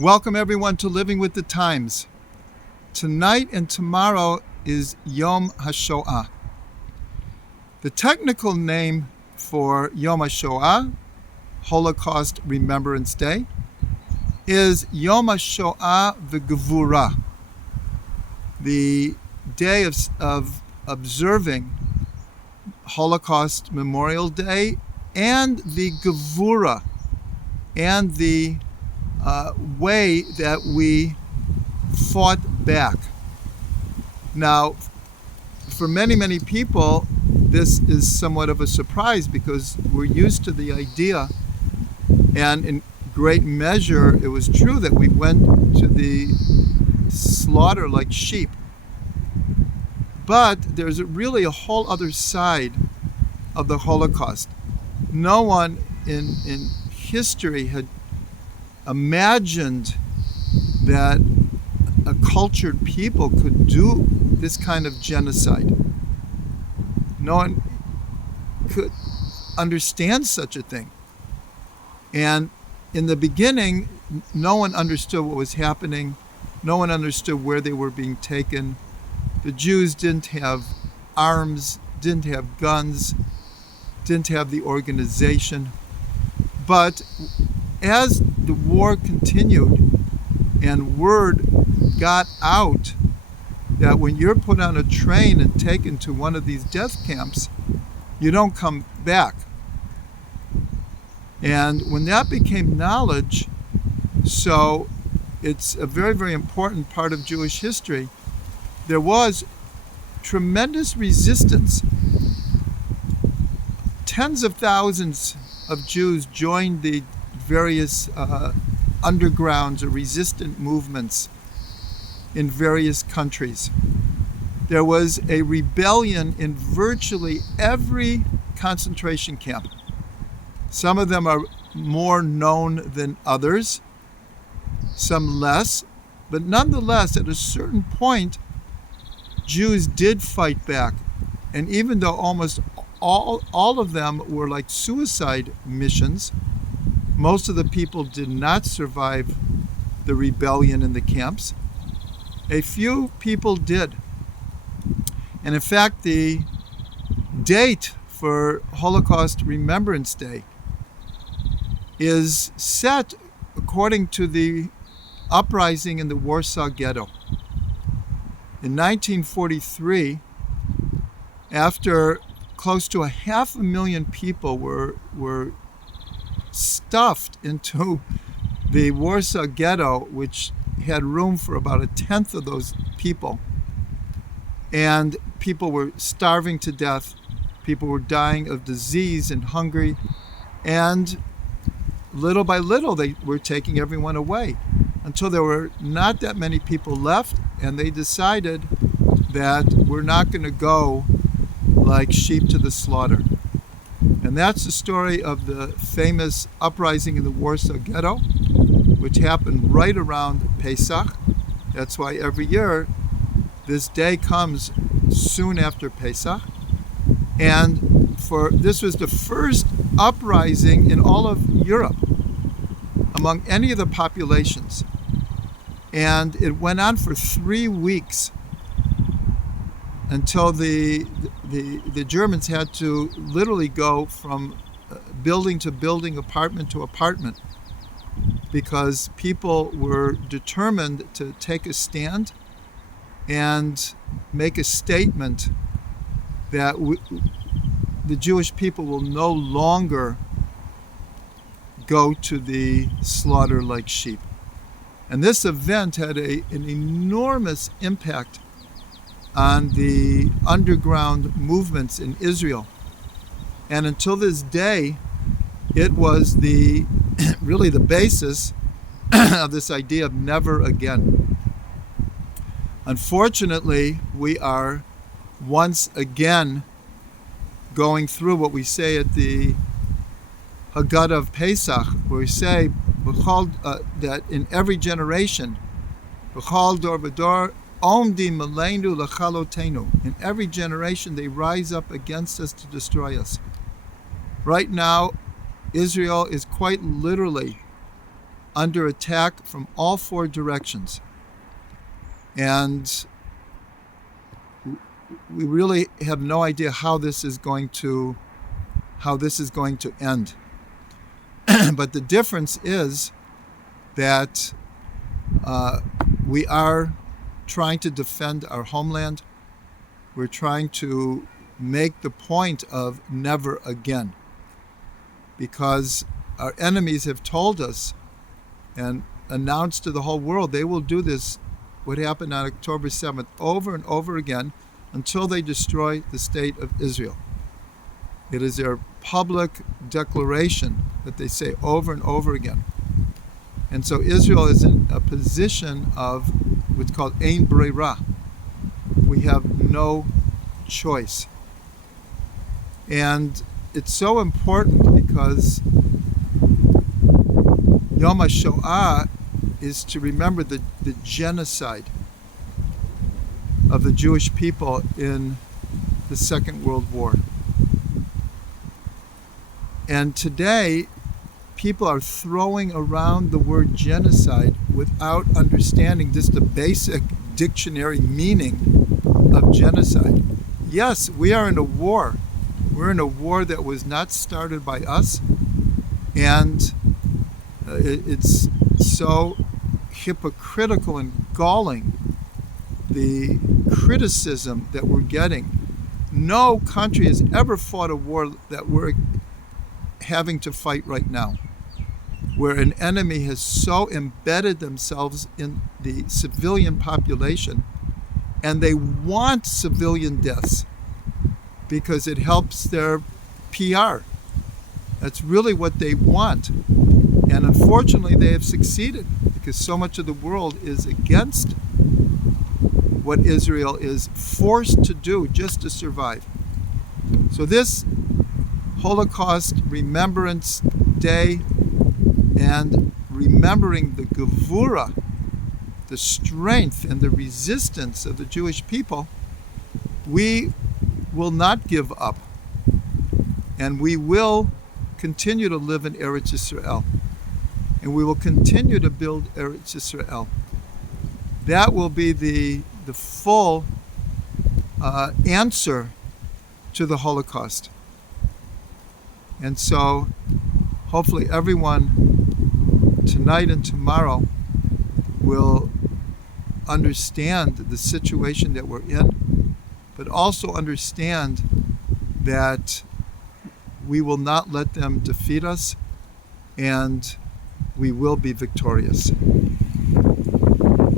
Welcome everyone to Living with the Times. Tonight and tomorrow is Yom HaShoah. The technical name for Yom HaShoah, Holocaust Remembrance Day, is Yom HaShoah V'Gevura, the day of observing Holocaust Memorial Day and the Gevura, and the way that we fought back. Now, for many people, this is somewhat of a surprise because we're used to the idea, and in great measure it was true, that we went to the slaughter like sheep. But there's really a whole other side of the Holocaust. No one in history had imagined that a cultured people could do this kind of genocide. No one could understand such a thing. And in the beginning, no one understood what was happening. No one understood where they were being taken. The Jews didn't have arms, didn't have guns, didn't have the organization. But as the war continued and word got out that when you're put on a train and taken to one of these death camps, you don't come back. And when that became knowledge, so it's a very important part of Jewish history, there was tremendous resistance. Tens of thousands of Jews joined the various undergrounds or resistant movements in various countries. There was a rebellion in virtually every concentration camp. Some of them are more known than others, some less, but nonetheless, at a certain point, Jews did fight back. And even though almost all of them were like suicide missions, most of the people did not survive the rebellion in the camps. A few people did. And in fact, the date for Holocaust Remembrance Day is set according to the uprising in the Warsaw Ghetto. In 1943, after close to 500,000 people were stuffed into the Warsaw Ghetto, which had room for about 1/10 of those people, and people were starving to death, people were dying of disease and hungry, and little by little they were taking everyone away until there were not that many people left, and they decided that we're not going to go like sheep to the slaughter. And that's the story of the famous uprising in the Warsaw Ghetto, which happened right around Pesach. That's why every year this day comes soon after Pesach. And this was the first uprising in all of Europe among any of the populations. And it went on for 3 weeks until the Germans had to literally go from building to building, apartment to apartment, because people were determined to take a stand and make a statement that the Jewish people will no longer go to the slaughter like sheep. And this event had an enormous impact on the underground movements in Israel. And until this day, it was really the basis of this idea of never again. Unfortunately, we are once again going through what we say at the Haggadah of Pesach, where we say that in every generation, B'chol dor v'dor omdim aleinu lachalotenu. In every generation, they rise up against us to destroy us. Right now, Israel is quite literally under attack from all four directions. And we really have no idea how this is going to end. But the difference is that we are trying to defend our homeland. We're trying to make the point of never again, because our enemies have told us and announced to the whole world they will do this, what happened on October 7th, over and over again until they destroy the state of Israel. It is their public declaration that they say over and over again. And so Israel is in a position of what's called ein breira. We have no choice. And it's so important because Yom HaShoah is to remember the genocide of the Jewish people in the Second World War. And today, people are throwing around the word genocide without understanding just the basic dictionary meaning of genocide. Yes, we are in a war. We're in a war that was not started by us, and it's so hypocritical and galling, the criticism that we're getting. No country has ever fought a war that we're having to fight right now, where an enemy has so embedded themselves in the civilian population, and they want civilian deaths because it helps their PR. That's really what they want. And unfortunately, they have succeeded because so much of the world is against what Israel is forced to do just to survive. So this Holocaust Remembrance Day and remembering the gevura, the strength and the resistance of the Jewish people, we will not give up. And we will continue to live in Eretz Yisrael. And we will continue to build Eretz Yisrael. That will be the full answer to the Holocaust. And so hopefully everyone tonight and tomorrow will understand the situation that we're in, but also understand that we will not let them defeat us, and we will be victorious.